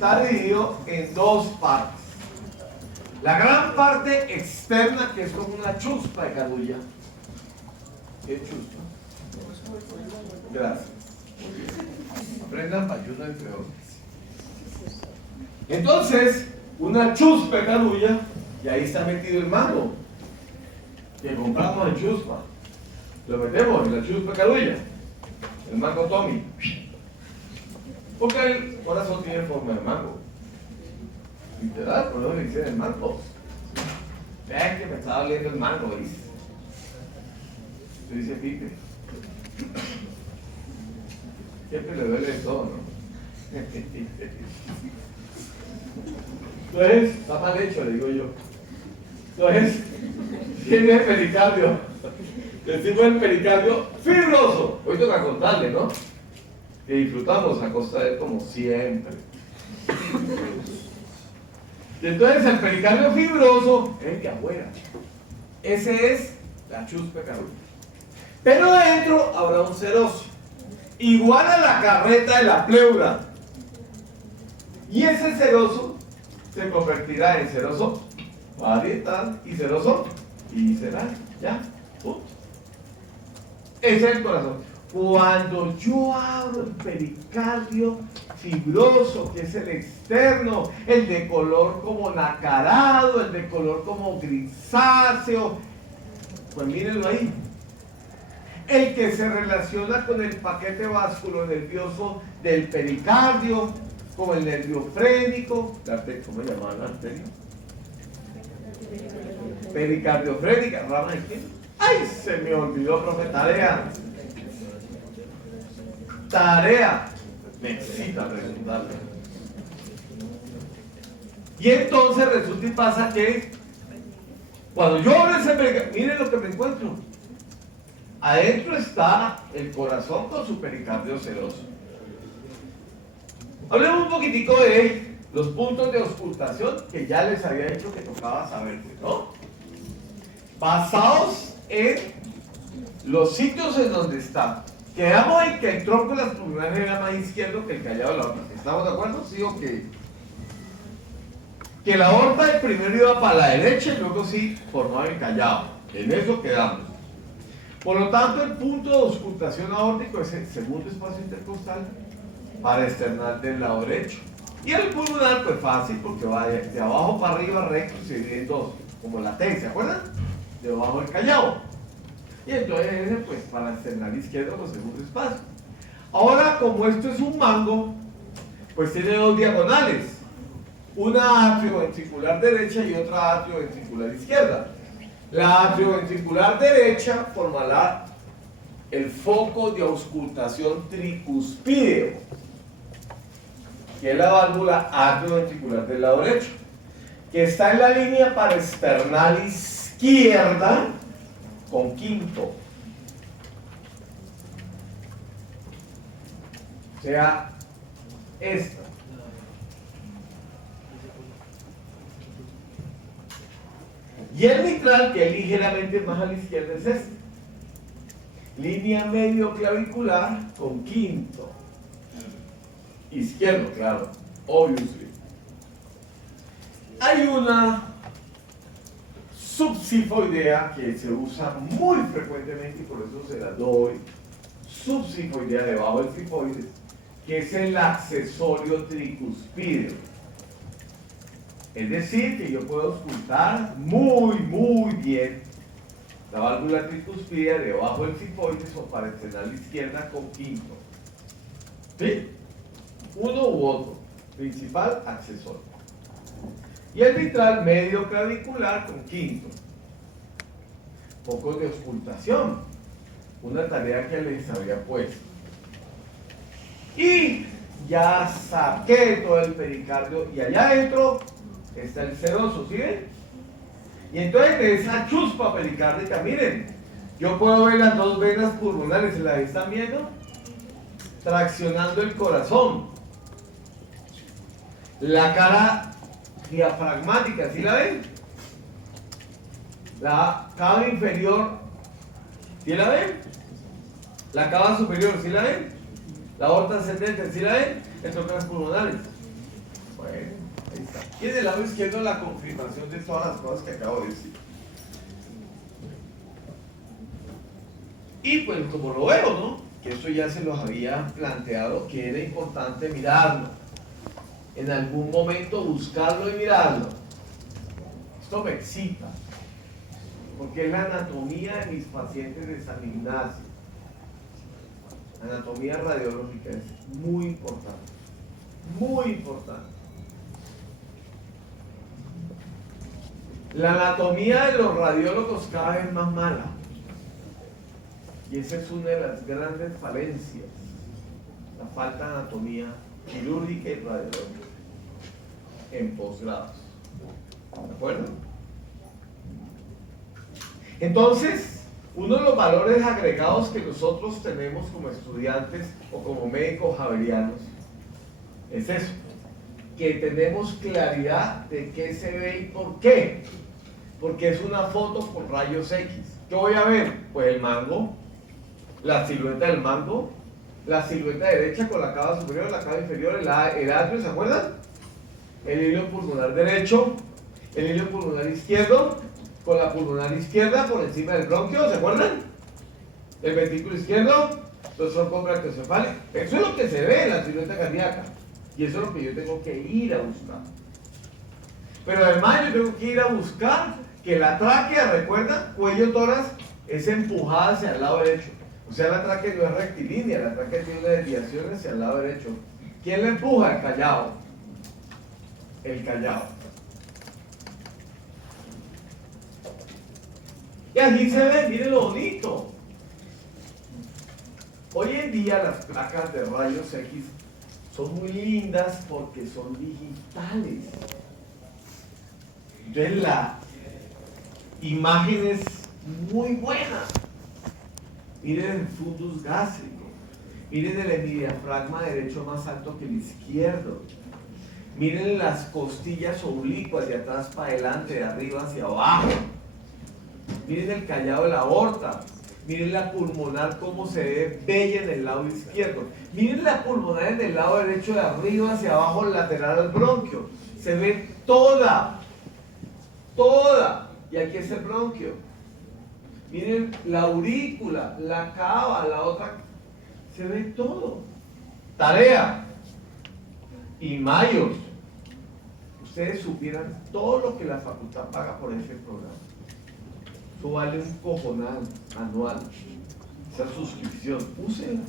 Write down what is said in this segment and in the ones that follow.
está dividido en dos partes. La gran parte externa, que es como una chuspa de cadulla. ¿Qué chuspa? Gracias. Aprendan payuno entre otros. Entonces, una chuspa de cadulla, y ahí está metido el mango que compramos en chuspa. Lo metemos en la chuspa de cadulla, el mango Tommy. Porque el corazón tiene forma de mango. Literal, por eso le dicen el mango. Vean que me estaba oliendo el mango, dice. Se dice Pipe. Siempre le duele todo, ¿no? Entonces, está mal hecho, le digo yo. Entonces, tiene el pericardio. Decimos el pericardio fibroso. Hoy toca contarle, ¿no? Que disfrutamos a costa de él como siempre. Y entonces el pericardio fibroso es el que afuera. Ese es la chuspa cadulla. Pero dentro habrá un seroso, igual a la carreta de la pleura. Y ese seroso se convertirá en seroso varietal y seroso visceral. Ya, punto. Ese es el corazón. Cuando yo abro el pericardio fibroso, que es el externo, el de color como nacarado, el de color como grisáceo, pues mírenlo ahí. El que se relaciona con el paquete vasculonervioso del pericardio, con el nervio frénico, ¿cómo se llama la arteria? Pericardiofrénica, rama de quién? ¡Ay! Se me olvidó, profe, tarea, necesita preguntarle. Y entonces resulta y pasa que cuando yo abro ese pericardio, miren lo que me encuentro. Adentro está el corazón con su pericardio seroso. Hablemos un poquitico de los puntos de auscultación que ya les había dicho que tocaba saber, ¿no? Basados en los sitios en donde está. Quedamos en que el tronco de las pulmonares era más izquierdo que el callado de la aorta. ¿Estamos de acuerdo? ¿Sí o qué? Que la aorta primero iba para la derecha y luego sí formaba el callado. En eso quedamos. Por lo tanto, el punto de auscultación aórtico es el segundo espacio intercostal para external del lado derecho. Y el pulmonar, pues fácil, porque va de abajo para arriba recto y se divide en dos, como la T, ¿se acuerdan? De abajo el callado. Y entonces, pues para external izquierdo, los segundos espacios. Ahora, como esto es un mango, pues tiene dos diagonales. Una atrioventricular derecha y otra atrioventricular izquierda. La atrioventricular derecha formará el foco de auscultación tricuspideo, que es la válvula atrioventricular del lado derecho, que está en la línea paraesternal izquierda con quinto. O sea, esta. Y el mitral, que es ligeramente más a la izquierda, es este. Línea medio clavicular con quinto. Izquierdo, claro, obviously. Hay una subsifoidea que se usa muy frecuentemente y por eso se la doy. Subsifoidea debajo del sifoides, que es el accesorio tricuspideo. Es decir, que yo puedo auscultar muy bien la válvula tricuspidea debajo del sifoides o paraesternal izquierda con quinto. ¿Sí? Uno u otro. Principal, accesorio. Y el mitral medio clavicular con quinto. Focos de auscultación. Una tarea que les había puesto. Y ya saqué todo el pericardio y allá adentro está el seroso, ¿sí ven? Y entonces de esa chuspa pericárdica, miren, yo puedo ver las dos venas pulmonares, ¿se las están viendo? Traccionando el corazón. La cara diafragmática, ¿sí la ven? La cava inferior, ¿sí la ven? La cava superior, ¿sí la ven? La aorta ascendente, ¿sí la ven? Estas venas pulmonares. Y en el lado izquierdo la confirmación de todas las cosas que acabo de decir. Y pues como lo veo, ¿no? Que esto ya se los había planteado, que era importante mirarlo. En algún momento buscarlo y mirarlo. Esto me excita. Porque es la anatomía de mis pacientes de San Ignacio. Anatomía radiológica es muy importante. Muy importante. La anatomía de los radiólogos cada vez más mala. Y esa es una de las grandes falencias. La falta de anatomía quirúrgica y radiológica en posgrados. ¿De acuerdo? Entonces, uno de los valores agregados que nosotros tenemos como estudiantes o como médicos javerianos es eso, que tenemos claridad de qué se ve y por qué. Porque es una foto con rayos X. ¿Qué voy a ver? Pues el mango, la silueta del mango, la silueta derecha con la cava superior, la cava inferior, el atrio, ¿se acuerdan? El hilo pulmonar derecho, el hilo pulmonar izquierdo, con la pulmonar izquierda por encima del bronquio, ¿se acuerdan? El ventrículo izquierdo, los troncos brachiocefálicos. Eso es lo que se ve en la silueta cardíaca. Y eso es lo que yo tengo que ir a buscar. Pero además yo tengo que ir a buscar que la tráquea, recuerda, cuello tórax, es empujada hacia el lado derecho. O sea, la tráquea no es rectilínea, la tráquea tiene una desviación hacia el lado derecho. ¿Quién la empuja? El callado. El callado. Y aquí se ve, miren lo bonito. Hoy en día las placas de rayos X son muy lindas porque son digitales. Entonces la imagen es muy buena. Miren el fundus gástrico. Miren el hemidiafragma derecho más alto que el izquierdo. Miren las costillas oblicuas de atrás para adelante, de arriba hacia abajo. Miren el callado de la aorta. Miren la pulmonar cómo se ve bella en el lado izquierdo. Miren la pulmonar en el lado derecho de arriba hacia abajo, lateral al bronquio. Se ve toda. Toda. Y aquí es el bronquio. Miren la aurícula, la cava, la otra. Se ve todo. Tarea. Y mayos. Ustedes supieran todo lo que la facultad paga por ese programa. Eso vale un cojonal anual. Esa suscripción, úsenla.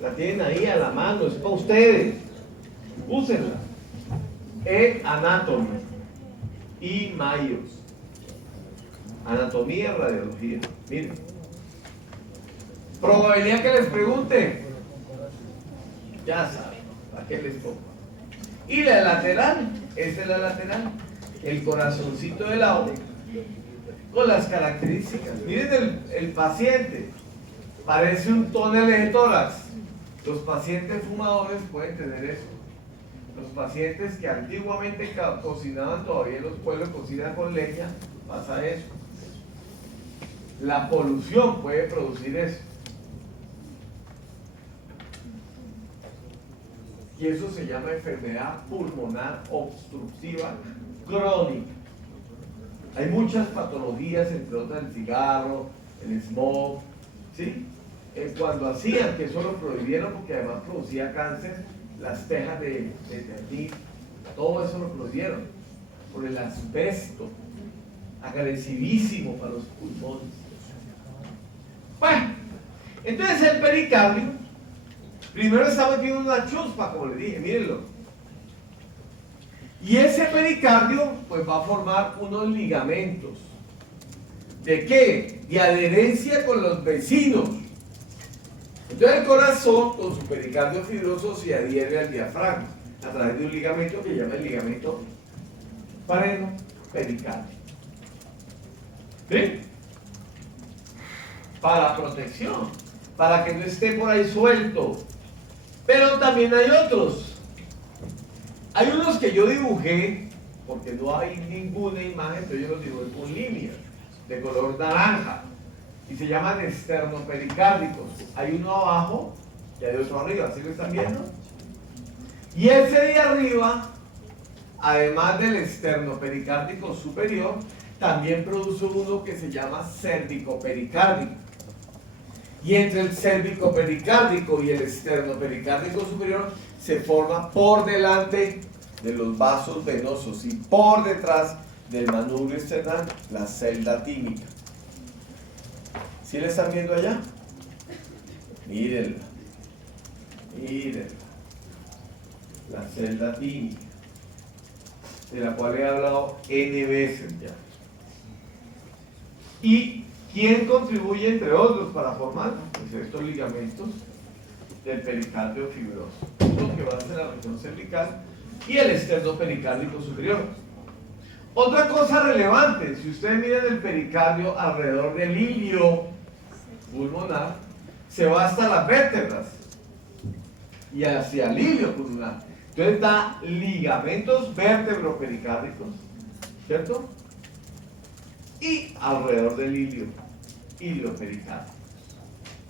La tienen ahí a la mano, es para ustedes. Úsenla. Anatomy y Mayos. Anatomía, radiología. Miren. Probabilidad que les pregunte. Ya saben, ¿a qué les pongo? Y la lateral, esa es la lateral. El corazoncito del lado. Con las características. Miren el paciente. Parece un tonel de tórax. Los pacientes fumadores pueden tener eso. Los pacientes que antiguamente cocinaban, todavía en los pueblos cocinan con leña, pasa eso. La polución puede producir eso. Y eso se llama enfermedad pulmonar obstructiva crónica. Hay muchas patologías, entre otras el cigarro, el smog, ¿sí? Cuando hacían, que eso lo prohibieron porque además producía cáncer, las tejas de ternil, todo eso lo prohibieron por el asbesto, agresivísimo para los pulmones. Bueno, entonces el pericardio, primero está metido en una chuspa, como les dije, mírenlo. Y ese pericardio pues va a formar unos ligamentos. ¿De qué? De adherencia con los vecinos. Entonces el corazón con su pericardio fibroso se adhiere al diafragma a través de un ligamento que se llama el ligamento freno-pericardio. ¿Sí? Para protección, para que no esté por ahí suelto. Pero también hay otros. Hay unos que yo dibujé, porque no hay ninguna imagen, pero yo los dibujé con líneas de color naranja y se llaman esternopericárdicos. Hay uno abajo y hay otro arriba, ¿sí lo están viendo? Y ese de arriba además del esternopericardico superior, también produce uno que se llama cervicopericárdico. Y entre el cervicopericárdico y el esternopericardico superior se forma por delante de los vasos venosos y por detrás del manubrio external la celda tímica. ¿Sí la están viendo allá? Mírenla. Mírenla. La celda tímica, de la cual he hablado N veces ya. ¿Y quién contribuye, entre otros, para formar pues estos ligamentos del pericardio fibroso? Lo que va a ser la región cervical y el esternopericardico superior. Otra cosa relevante, si ustedes miran el pericardio alrededor del ilio pulmonar, se va hasta las vértebras y hacia el ilio pulmonar. Entonces da ligamentos vértebro-pericárdicos, ¿cierto? Y alrededor del ilio pericárdico.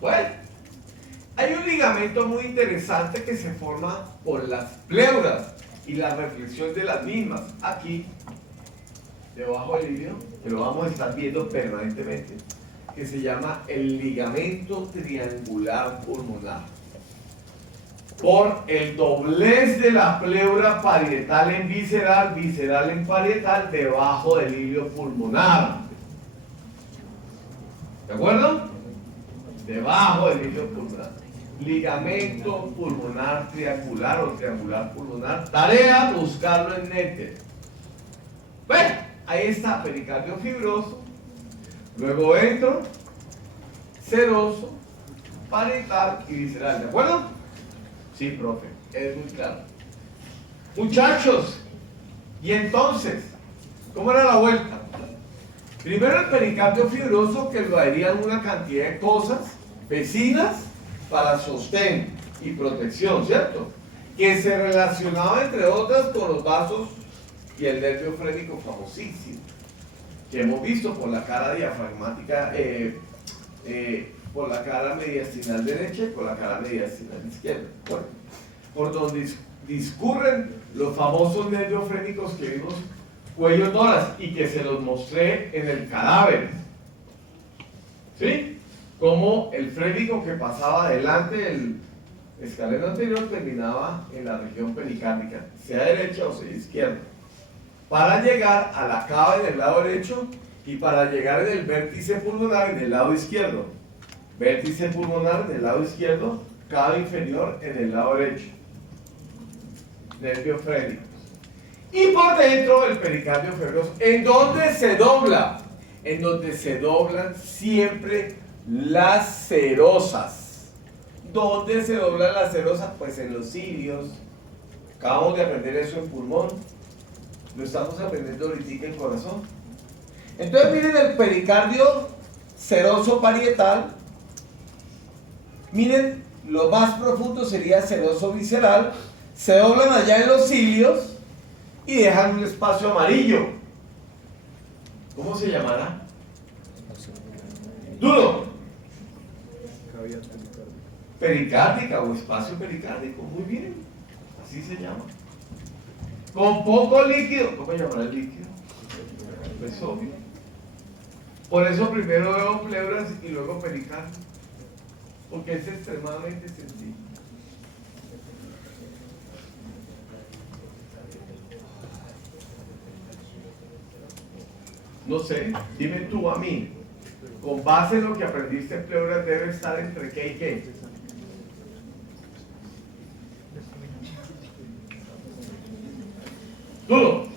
Bueno, hay un ligamento muy interesante que se forma por las pleuras y la reflexión de las mismas. Aquí, debajo del ilio, que lo vamos a estar viendo permanentemente, que se llama el ligamento triangular pulmonar. Por el doblez de la pleura parietal en visceral, visceral en parietal, debajo del ilio pulmonar. ¿De acuerdo? Debajo del ilio pulmonar. Ligamento pulmonar triangular o triangular pulmonar. Tarea, buscarlo en Netter. Bueno, ahí está, pericardio fibroso. Luego entro, seroso, parietal y visceral. ¿De acuerdo? Sí, profe, es muy claro. Muchachos, y entonces, ¿cómo era la vuelta? Primero el pericardio fibroso, que lo harían una cantidad de cosas vecinas para sostén y protección, ¿cierto? Que se relacionaba entre otras con los vasos y el nervio frénico famosísimo, que hemos visto por la cara diafragmática, por la cara mediastinal derecha y por la cara mediastinal izquierda. Bueno, por donde discurren los famosos nervios frénicos que vimos, cuello tórax, y que se los mostré en el cadáver. ¿Sí? Como el frénico que pasaba delante del escaleno anterior terminaba en la región pericárdica, sea derecha o sea izquierda, para llegar a la cava en el lado derecho y para llegar en el vértice pulmonar en el lado izquierdo. Vértice pulmonar en el lado izquierdo, cava inferior en el lado derecho. Nervios frénicos. Y por dentro el pericardio fibroso. ¿En dónde se dobla? En donde se doblan siempre las serosas. ¿Dónde se doblan las serosas? Pues en los cilios. Acabamos de aprender eso en pulmón. Lo estamos aprendiendo ahorita en corazón. Entonces miren el pericardio seroso parietal. Miren, lo más profundo sería seroso visceral. Se doblan allá en los cilios y dejan un espacio amarillo. ¿Cómo se llamará? Duro. Pericárdica o espacio pericárdico. Muy bien. Así se llama. Con poco líquido. ¿Cómo llamará el líquido? Es obvio. Por eso primero veo pleuras y luego pericardio. Porque es extremadamente sencillo. No sé, dime tú a mí, con base en lo que aprendiste en pleuras, debe estar entre qué y qué. Dudo.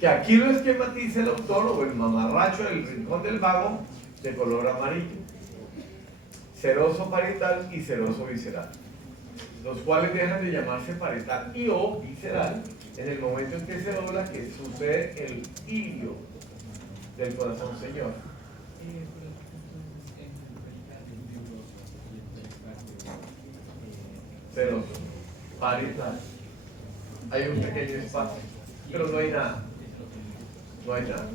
Que aquí lo esquematiza el autor o el mamarracho del rincón del vago de color amarillo. Seroso parietal y seroso visceral, los cuales dejan de llamarse parietal y o visceral en el momento en que se dobla, que sucede el ilio del corazón, señor. Seroso, parietal. Hay un pequeño espacio, pero no hay nada. No hay nada.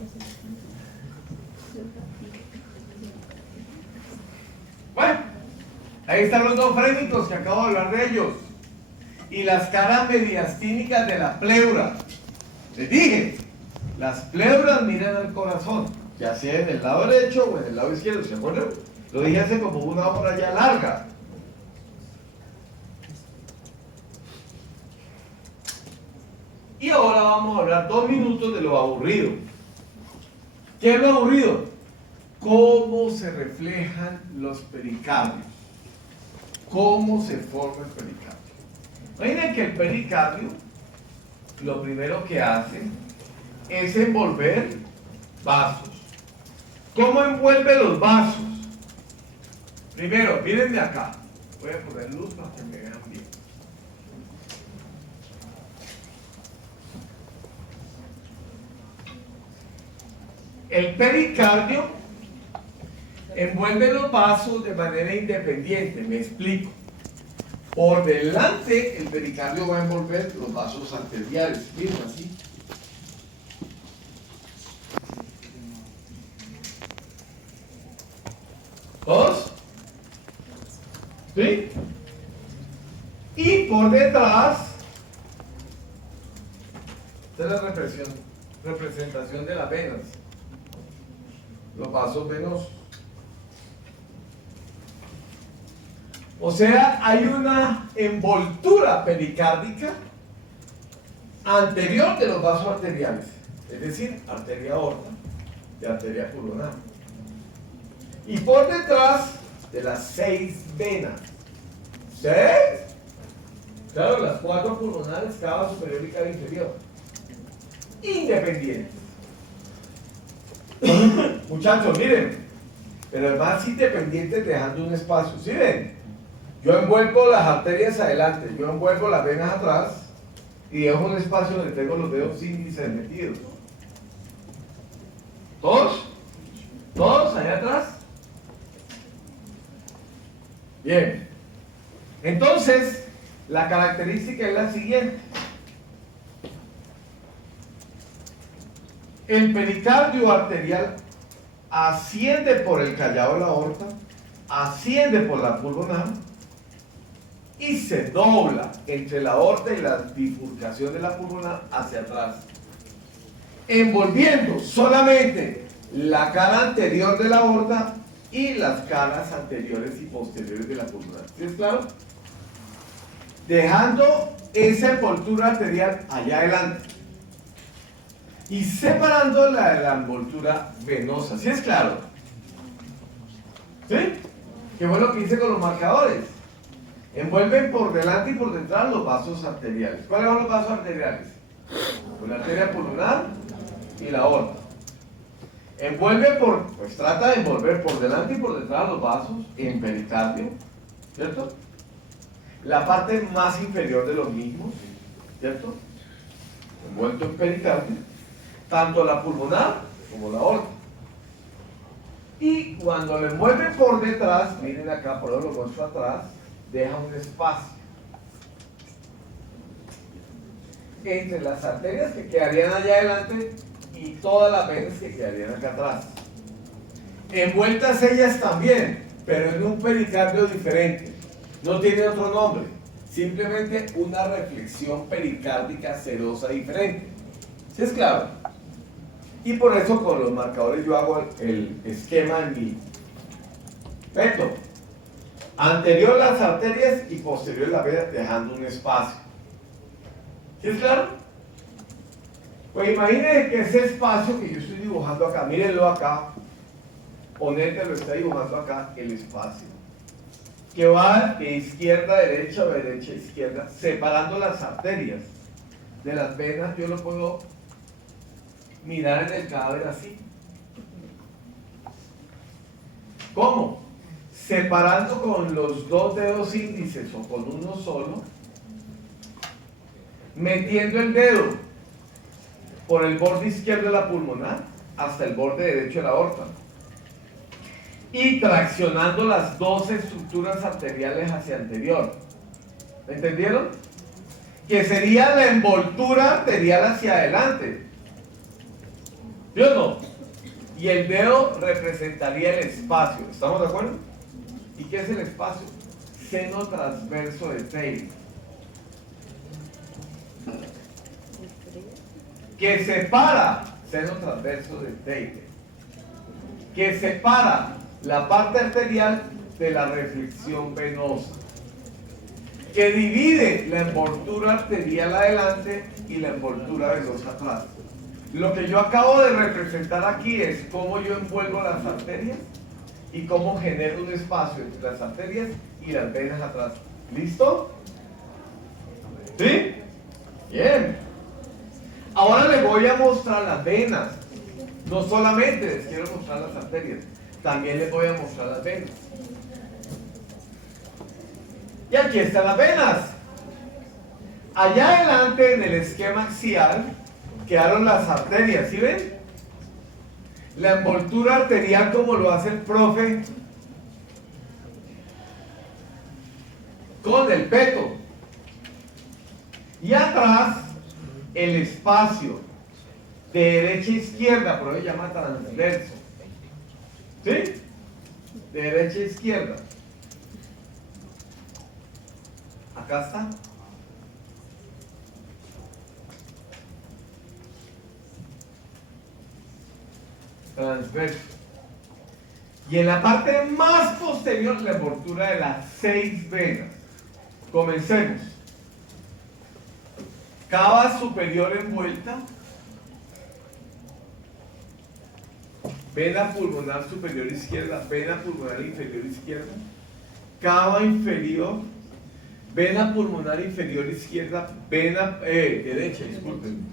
Bueno, Ahí están los dos frénicos que acabo de hablar de ellos. Y las caras mediastínicas de la pleura. Les dije, las pleuras miran al corazón, ya sea en el lado derecho o en el lado izquierdo, ¿se acuerdan? Lo dije hace como una hora ya larga. Y ahora vamos a hablar 2 minutos de lo aburrido. ¿Qué es lo aburrido? ¿Cómo se reflejan los pericardios? ¿Cómo se forma el pericardio? Imaginen que el pericardio, lo primero que hace es envolver vasos. ¿Cómo envuelve los vasos? Primero, mírenme acá. Voy a poner luz para que me vean bien. El pericardio envuelve los vasos de manera independiente, me explico. Por delante el pericardio va a envolver los vasos arteriales, miren así. ¿Todos? ¿Sí? Y por detrás, esta es la representación de las venas, los vasos venosos. O sea, hay una envoltura pericárdica anterior de los vasos arteriales, es decir, arteria aorta y arteria pulmonar. Y por detrás de las 6 venas. ¿6? Claro, las 4 pulmonares, cava superior y cava inferior. Independientes. Muchachos, miren, pero además independientes dejando un espacio. ¿Sí ven? Yo envuelvo las arterias adelante, yo envuelvo las venas atrás y dejo un espacio donde tengo los dedos índices metidos. ¿Todos? ¿Todos allá atrás? Bien. Entonces, la característica es la siguiente. El pericardio arterial asciende por el callado de la aorta, asciende por la pulmonar y se dobla entre la aorta y la bifurcación de la pulmonar hacia atrás, envolviendo solamente la cara anterior de la aorta y las caras anteriores y posteriores de la pulmonar. ¿Sí es claro? Dejando esa envoltura arterial allá adelante y separando la de la envoltura venosa. ¿Sí es claro? ¿Sí? ¿Qué fue lo que hice con los marcadores? Envuelven por delante y por detrás los vasos arteriales. ¿Cuáles son los vasos arteriales? La arteria pulmonar y la aorta. Envuelve pues trata de envolver por delante y por detrás los vasos en pericardio, ¿cierto? La parte más inferior de los mismos, ¿cierto? Envuelto en pericardio, tanto la pulmonar como la aorta. Y cuando lo envuelven por detrás, miren acá, por lo muestro atrás, deja un espacio entre las arterias que quedarían allá adelante y todas las venas que quedarían acá atrás. Envueltas ellas también, pero en un pericardio diferente. No tiene otro nombre, simplemente una reflexión pericárdica serosa diferente. ¿Sí es claro? Y por eso con los marcadores yo hago el esquema en mi peto. Anterior las arterias y posterior las venas, dejando un espacio. ¿Sí es claro? Pues imagínense que ese espacio que yo estoy dibujando acá, mírenlo acá, Ponete lo está dibujando acá, el espacio, que va de izquierda a derecha o de derecha a izquierda, separando las arterias de las venas. Yo lo puedo mirar en el cadáver así. ¿Cómo? Separando con los 2 dedos índices o con uno solo, metiendo el dedo por el borde izquierdo de la pulmonar hasta el borde derecho de la aorta y traccionando las 2 estructuras arteriales hacia anterior. ¿Me entendieron? Que sería la envoltura arterial hacia adelante. ¿Sí o no? Y el dedo representaría el espacio. ¿Estamos de acuerdo? ¿Y qué es el espacio? seno transverso de Taylor, que separa, seno transverso de Taylor, que separa la parte arterial de la reflexión venosa, que divide la envoltura arterial adelante y la envoltura venosa atrás. Lo que yo acabo de representar aquí es cómo yo envuelvo las arterias y cómo genero un espacio entre las arterias y las venas atrás. ¿Listo? ¿Sí? Bien. Ahora les voy a mostrar las venas. No solamente les quiero mostrar las arterias, también les voy a mostrar las venas. Y aquí están las venas. Allá adelante en el esquema axial quedaron las arterias, ¿sí ven? La envoltura arterial como lo hace el profe con el peto. Y atrás el espacio de derecha a izquierda, por eso se llama transverso. ¿Sí? De derecha a izquierda. Acá está. Transverso. Y en la parte más posterior, la envoltura de las 6 venas. Comencemos. Cava superior envuelta. Vena pulmonar superior izquierda. Vena pulmonar inferior izquierda. Cava inferior. Vena pulmonar inferior izquierda. Vena derecha, disculpen.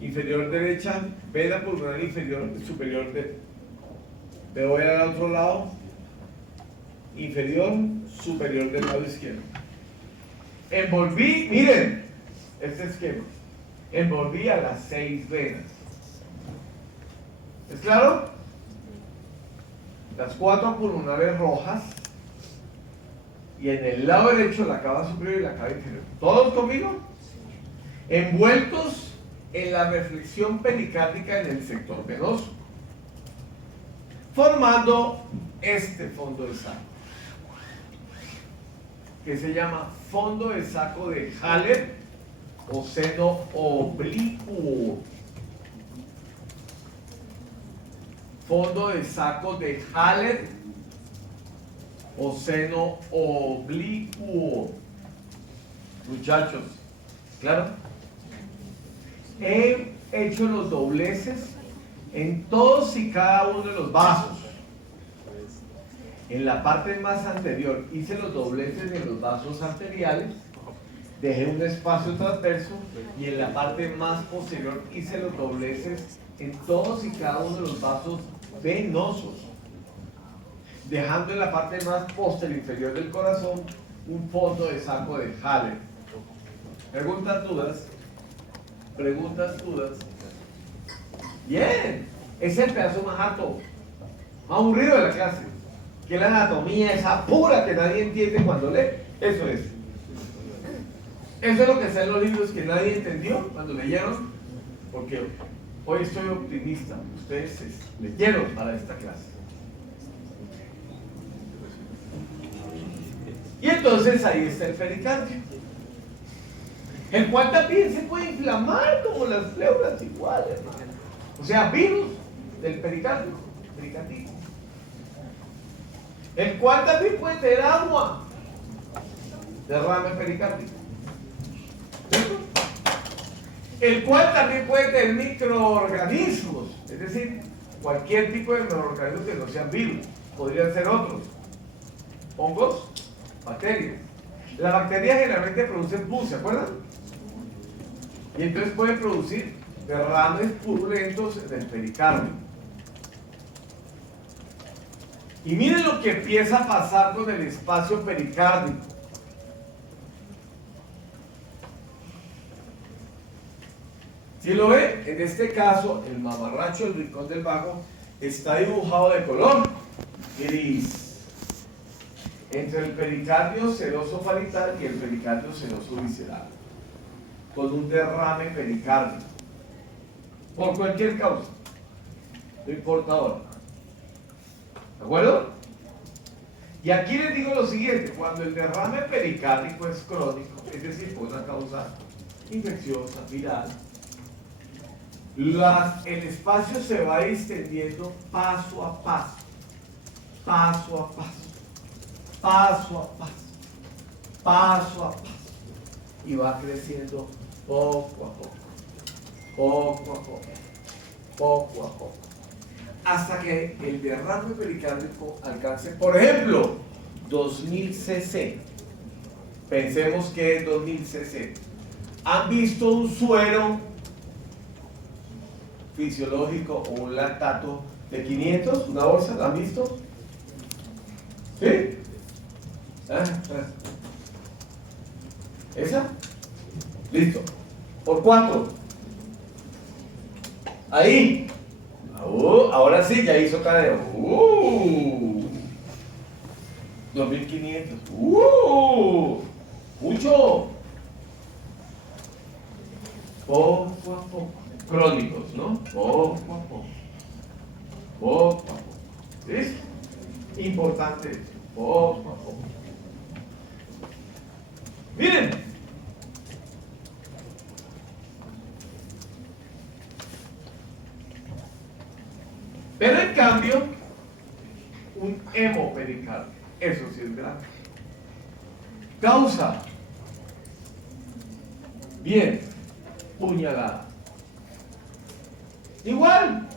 Inferior derecha. Vena pulmonar inferior superior de. Me voy al otro lado. Inferior superior del lado izquierdo. Envolví, miren, este esquema. Envolví a las 6 venas. ¿Es claro? Las 4 pulmonares rojas. Y en el lado derecho la cava superior y la cava inferior. ¿Todos conmigo? Envueltos en la reflexión pericárdica en el sector venoso, formando este fondo de saco, que se llama fondo de saco de Haller o seno oblicuo. Fondo de saco de Haller o seno oblicuo. Muchachos, ¿claro? He hecho los dobleces en todos y cada uno de los vasos. En la parte más anterior hice los dobleces en los vasos arteriales, dejé un espacio transverso, y en la parte más posterior hice los dobleces en todos y cada uno de los vasos venosos, dejando en la parte más posterior inferior del corazón un fondo de saco de Haller. ¿Preguntas, dudas? ¿Preguntas, dudas? Bien, es el pedazo más harto, más aburrido de la clase, que es la anatomía esa pura que nadie entiende cuando lee. Eso es. Eso es lo que está en los libros que nadie entendió cuando leyeron, porque hoy estoy optimista. Ustedes leyeron para esta clase. Y entonces ahí está el pericardio, el cual también se puede inflamar como las pleuras igual, hermano. O sea, virus del pericardio, pericarditis. El cual también puede tener agua, derrame pericárdico. ¿Cierto? El cual también puede tener microorganismos, es decir, cualquier tipo de microorganismos que no sean virus, podrían ser otros, hongos, bacterias. Las bacterias generalmente producen pus, ¿se acuerdan? Y entonces pueden producir derrames purulentos del pericardio. Y miren lo que empieza a pasar con el espacio pericárdico. Si lo ve, en este caso, el mamarracho, el rincón del vago, está dibujado de color gris, entre el pericardio seroso parital y el pericardio seroso visceral, con un derrame pericárdico, por cualquier causa, no importa ahora. ¿De acuerdo? Y aquí les digo lo siguiente, cuando el derrame pericárdico es crónico, es decir, por una causa infecciosa, viral, el espacio se va extendiendo paso a paso, paso a paso, paso a paso, paso a paso, y va creciendo poco a poco, poco a poco, poco a poco, hasta que el derrame pericárdico alcance, por ejemplo, 2000 cc. Pensemos que es 2000 cc. ¿Han visto un suero fisiológico o un lactato de 500? ¿Una bolsa? ¿La han visto? ¿Sí? ¿Esa? Listo. ¿Por cuánto? Ahí. Ahora sí, ya hizo cadera. 2500. Mucho. Poco a poco. Crónicos, ¿no? Poco a poco. Poco a poco. ¿Sí? Importante. Poco a poco. Miren. Pero en cambio, un hemopericardio, eso sí es grave. Causa. Bien, puñalada. Igual,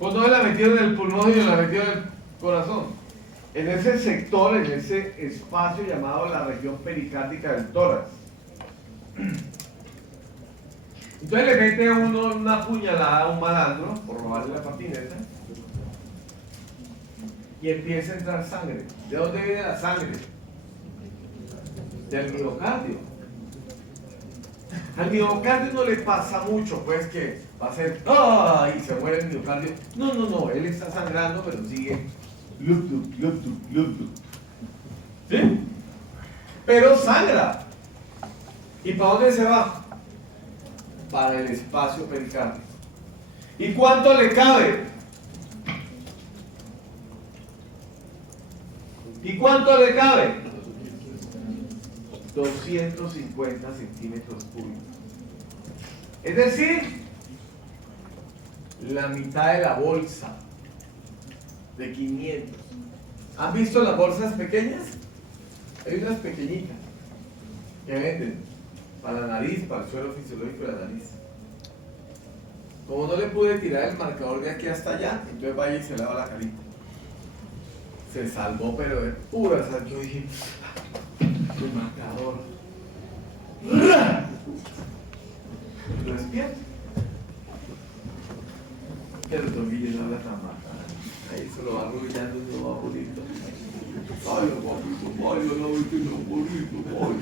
pues no la metieron en el pulmón y la metieron en el corazón. En ese sector, en ese espacio llamado la región pericárdica del tórax. Entonces le mete uno una puñalada a un malandro por robarle la patineta y empieza a entrar sangre. ¿De dónde viene la sangre? Del miocardio. Al miocardio no le pasa mucho, pues que va a ser ¡ah! Y se muere el miocardio. No, no, no, él está sangrando, pero sigue lup, lup, lup, lup, lup, lup. ¿Sí? Pero sangra. ¿Y para dónde se va? Para el espacio pericárdico. ¿Y cuánto le cabe? ¿Y cuánto le cabe? 250 centímetros cúbicos. Es decir, la mitad de la bolsa de 500. ¿Han visto las bolsas pequeñas? Hay unas pequeñitas que venden para la nariz, para el suelo fisiológico de la nariz. Como no le pude tirar el marcador de aquí hasta allá, entonces vaya y se lava la carita. Se salvó, pero de pura sal. Yo dije, el marcador. Lo despierto. Que el toquillo no habla tan mal. Ahí se lo va arrullando y lo va bonito. Ay, papito, ay, yo no voy a tener bonito, ay.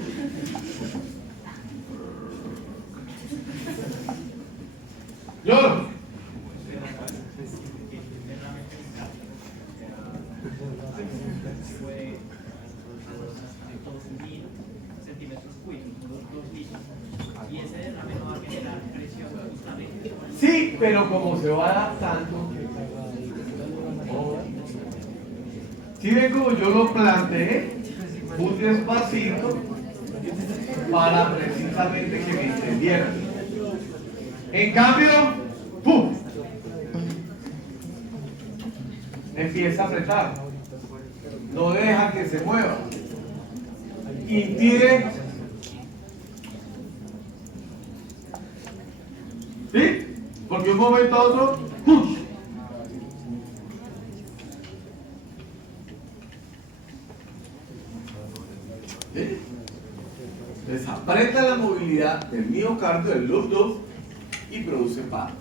Yo. Sí, pero como se va adaptando. Si ven como yo lo planteé, un despacito para precisamente que me entendieran. En cambio, ¡pum! Empieza a apretar. No deja que se mueva. Impide. ¿Sí? Porque un momento a otro, ¡push! ¿Sí? Les aprieta la movilidad del miocardio, del loop y produce paro.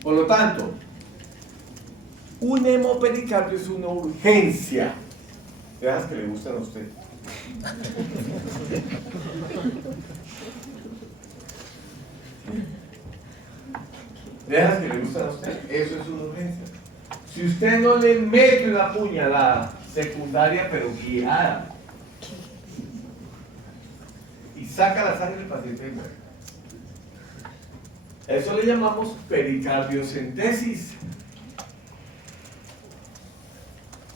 Por lo tanto, un hemopericardio es una urgencia. Dejas que le gustan a usted. Dejas que le gustan a usted. Eso es una urgencia. Si usted no le mete una puñalada secundaria pero guiada y saca la sangre del paciente y muere. Eso le llamamos pericardiocentesis.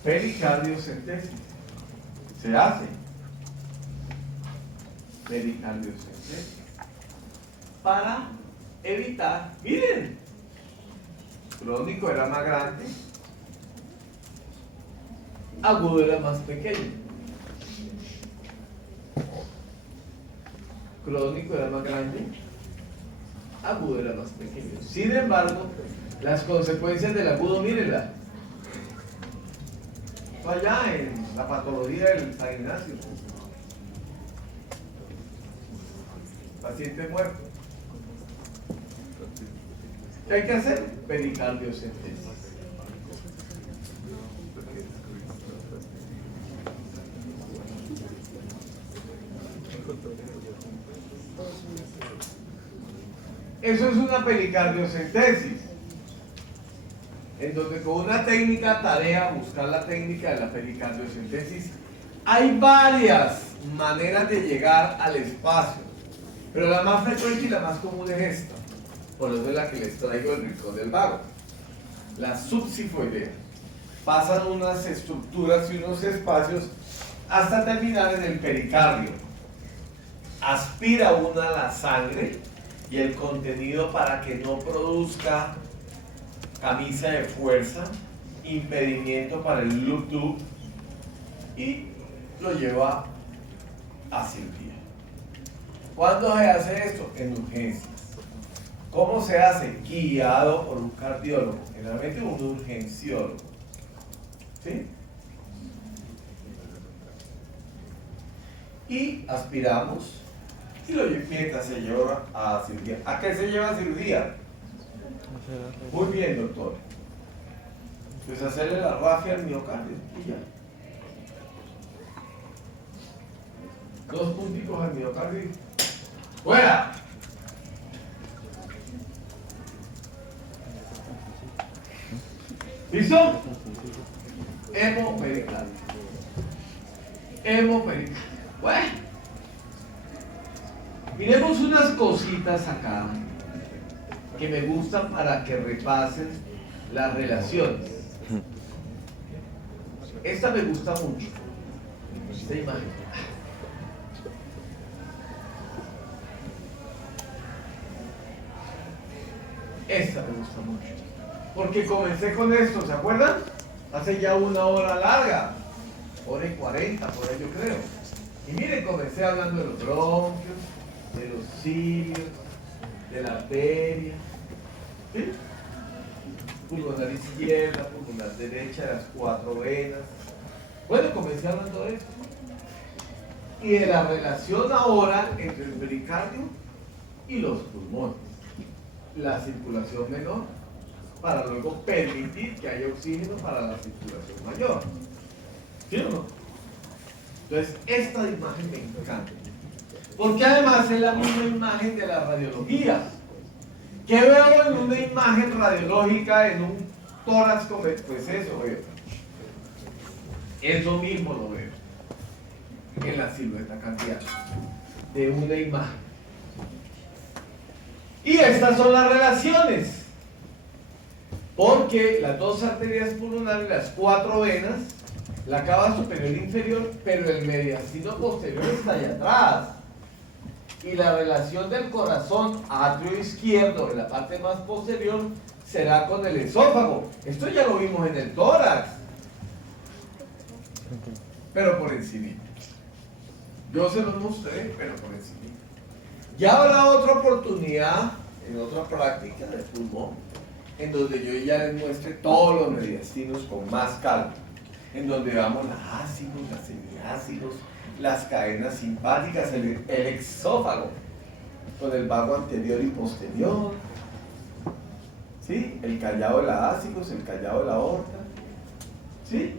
pericardiocentesis. Se hace pericardiocentesis para evitar, miren, crónico era más grande, agudo era más pequeño. Crónico era más grande, agudo era más pequeño. Sin embargo, las consecuencias del agudo, mírenla. Allá en la patología del San Ignacio. Paciente muerto. ¿Qué hay que hacer? Pericardiocentesis. Eso es una pericardiocentesis, en donde con una técnica tarea, buscar la técnica de la pericardiocentesis, hay varias maneras de llegar al espacio, pero la más frecuente y la más común es esta, por eso es la que les traigo el rincón del vago, la subsifoidea. Pasan unas estructuras y unos espacios hasta terminar en el pericardio. Aspira una la sangre y el contenido para que no produzca camisa de fuerza, impedimento para el loop tube, y lo lleva a cirugía. ¿Cuándo se hace esto? En urgencias. ¿Cómo se hace? Guiado por un cardiólogo, generalmente un urgenciólogo. ¿Sí? Y aspiramos y lo mientras se lleva a cirugía. ¿A qué se lleva a cirugía? Muy bien, doctor. Pues hacerle la rafia al miocardio y ya. 2 punticos al miocardio. ¡Fuera! ¿Listo? Hemopericardio. Hemopericardio. Bueno. Miremos unas cositas acá que me gustan para que repasen las relaciones. Esta me gusta mucho. Esta imagen. Esta me gusta mucho. Porque comencé con esto, ¿se acuerdan? Hace ya una hora larga. 1:40, por ahí yo creo. Y miren, comencé hablando de los bronquios, de los cilios, de la arteria, ¿sí? Pulmonar izquierda, pulmonar derecha, de las 4 venas. Bueno, comencé hablando de esto. Y de la relación ahora entre el pericardio y los pulmones. La circulación menor, para luego permitir que haya oxígeno para la circulación mayor. ¿Sí o no? Entonces, esta imagen me encanta. Porque además es la misma imagen de la radiología. ¿Qué veo en una imagen radiológica en un tórax? Pues eso veo. Eso mismo lo veo en la silueta cardiaca de una imagen. Y estas son las relaciones. Porque las 2 arterias pulmonares, las 4 venas, la cava superior e inferior, pero el mediastino posterior está allá atrás. Y la relación del corazón atrio izquierdo en la parte más posterior será con el esófago. Esto ya lo vimos en el tórax, pero por encima. Yo se los mostré, pero por encima. Ya habrá otra oportunidad en otra práctica de pulmón, en donde yo ya les muestre todos los mediastinos con más calma, en donde veamos los ácidos, las semiácidos, las cadenas simpáticas, el exófago, con el vago anterior y posterior, ¿sí? El callado de la ácidos, el callado de la aorta, ¿sí?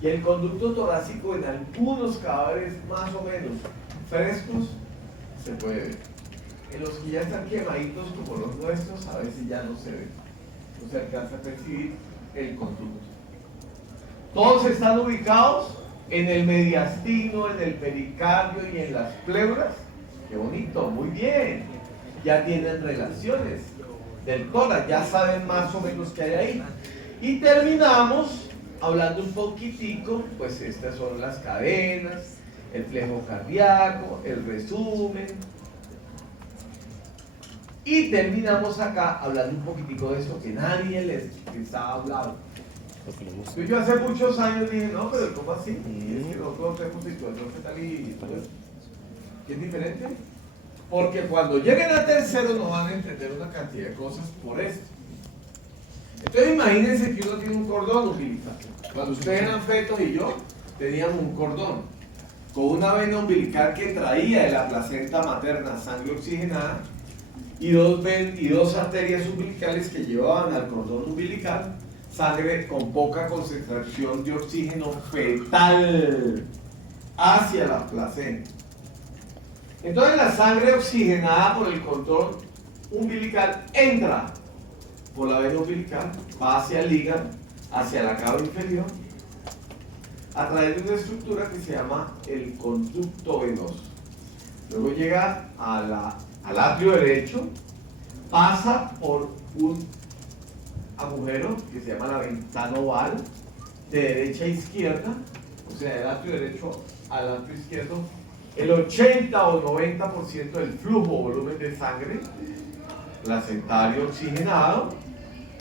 Y el conducto torácico en algunos cadáveres más o menos frescos se puede ver. En los que ya están quemaditos como los nuestros, a veces ya no se ve, no se alcanza a percibir el conducto. Todos están ubicados en el mediastino, en el pericardio y en las pleuras. Qué bonito, muy bien. Ya tienen relaciones del tórax, ya saben más o menos qué hay ahí. Y terminamos hablando un poquitico, pues estas son las cadenas, el flejo cardíaco, el resumen. Y terminamos acá hablando un poquitico de eso que nadie les estaba hablando. Yo hace muchos años dije, no, pero ¿cómo así? Y es que nosotros tenemos situación fetal y todo eso. ¿Qué es diferente? Porque cuando lleguen a tercero nos van a entender una cantidad de cosas por esto. Entonces imagínense que uno tiene un cordón umbilical. Cuando ustedes eran fetos y yo, teníamos un cordón con una vena umbilical que traía de la placenta materna sangre oxigenada y dos arterias umbilicales que llevaban al cordón umbilical sangre con poca concentración de oxígeno fetal hacia la placenta. Entonces la sangre oxigenada por el cordón umbilical entra por la vena umbilical, va hacia el hígado, hacia la cava inferior, a través de una estructura que se llama el conducto venoso. Luego llega al atrio derecho, pasa por un agujero que se llama la ventana oval, de derecha a izquierda, o sea, del atrio derecho al atrio izquierdo, el 80 o 90% del flujo o volumen de sangre placentario oxigenado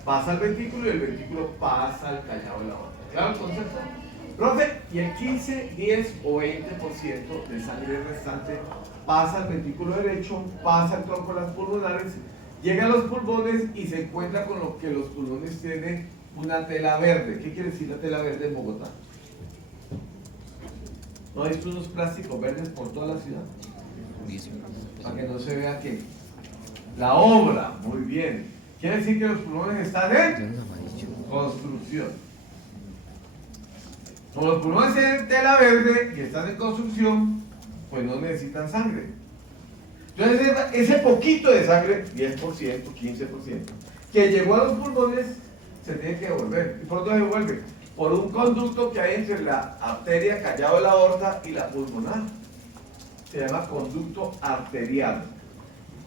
pasa al ventrículo y el ventrículo pasa al callado de la aorta. ¿Claro el concepto? Profe, y el 15, 10 o 20% de sangre restante pasa al ventrículo derecho, pasa al tronco de las pulmonares, llega a los pulmones y se encuentra con lo que los pulmones tienen una tela verde. ¿Qué quiere decir la tela verde en Bogotá? ¿No hay unos plásticos verdes por toda la ciudad? Para que no se vea que la obra, muy bien. Quiere decir que los pulmones están en construcción. Como los pulmones tienen tela verde y están en construcción, pues no necesitan sangre. Entonces ese poquito de sangre, 10%, 15%, que llegó a los pulmones, se tiene que devolver. ¿Y por dónde se devuelve? Por un conducto que hay entre la arteria callado de la aorta y la pulmonar. Se llama conducto arterial,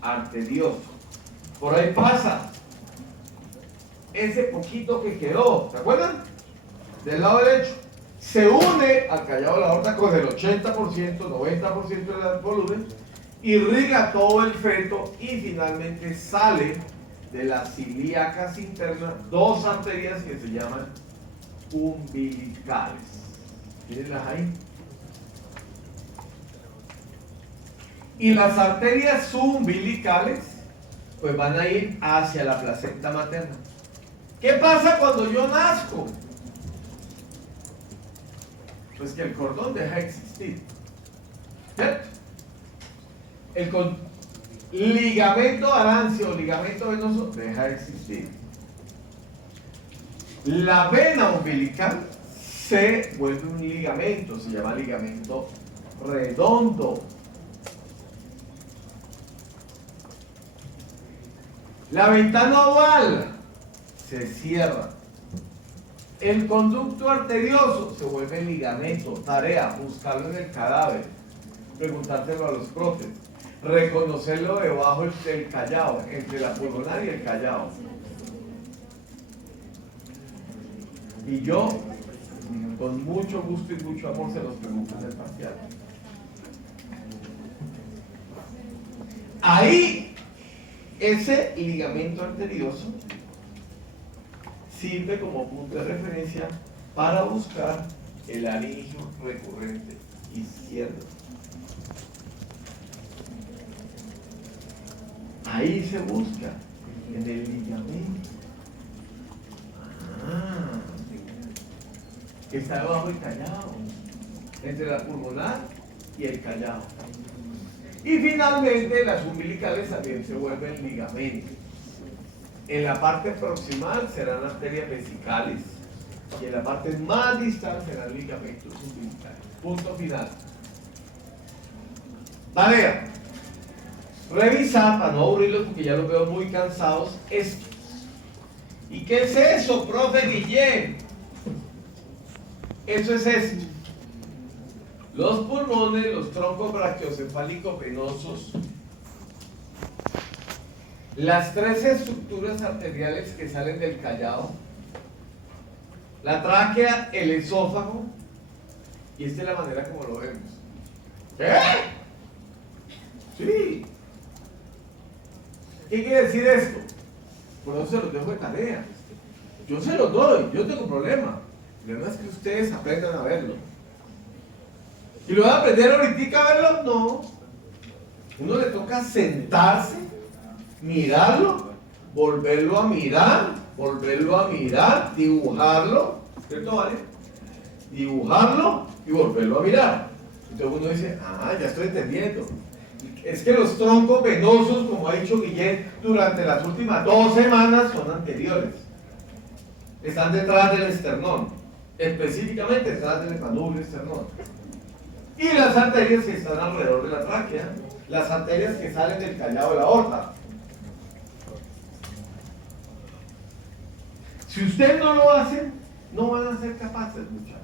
arterioso. Por ahí pasa ese poquito que quedó, ¿se acuerdan? Del lado derecho. Se une al callado de la aorta con el 80%, 90% del volumen, irriga todo el feto y finalmente sale de las ilíacas internas dos arterias que se llaman umbilicales. ¿Tírenlas ahí? Y las arterias subumbilicales pues van a ir hacia la placenta materna. ¿Qué pasa cuando yo nazco? Pues que el cordón deja de existir, ¿cierto? El ligamento aranceo o ligamento venoso deja de existir. La vena umbilical se vuelve un ligamento, se llama ligamento redondo. La ventana oval se cierra. El conducto arterioso se vuelve ligamento. Tarea, buscarlo en el cadáver, preguntárselo a los profes, reconocerlo debajo del callado, entre la pulmonar y el callado. Y yo, con mucho gusto y mucho amor, se los pregunto en el parcial. Ahí, ese ligamento arterioso sirve como punto de referencia para buscar el anillo recurrente izquierdo. Ahí se busca, en el ligamento. Que está debajo del callado, entre la pulmonar y el callado. Y finalmente las umbilicales también se vuelven ligamentos. En la parte proximal serán arterias vesicales y en la parte más distal serán ligamentos umbilicales. Punto final. Tarea. Revisar, para no aburrirlos porque ya los veo muy cansados, esto. ¿Y qué es eso, profe Guillén? Eso es esto. Los pulmones, los troncos brachiocefálicos venosos, las tres estructuras arteriales que salen del callado la tráquea, el esófago, y esta es la manera como lo vemos. ¿Qué? Sí. ¿Qué quiere decir esto? Por eso se los dejo de tarea. Yo se los doy, yo tengo problema. El problema es que ustedes aprendan a verlo. ¿Y lo van a aprender ahorita a verlo? No. Uno le toca sentarse, mirarlo, volverlo a mirar, dibujarlo, ¿cierto, vale? Dibujarlo y volverlo a mirar. Entonces uno dice, ah, ya estoy entendiendo. Es que los troncos venosos, como ha dicho Guillén, durante las últimas 2 semanas son anteriores. Están detrás del esternón, específicamente detrás del manubrio esternón. Y las arterias que están alrededor de la tráquea, las arterias que salen del callado de la aorta. Si ustedes no lo hacen, no van a ser capaces, muchachos.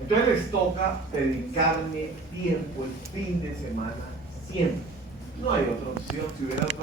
Entonces les toca dedicarme tiempo el fin de semana siempre. No hay otra opción. Si hubiera otra opción,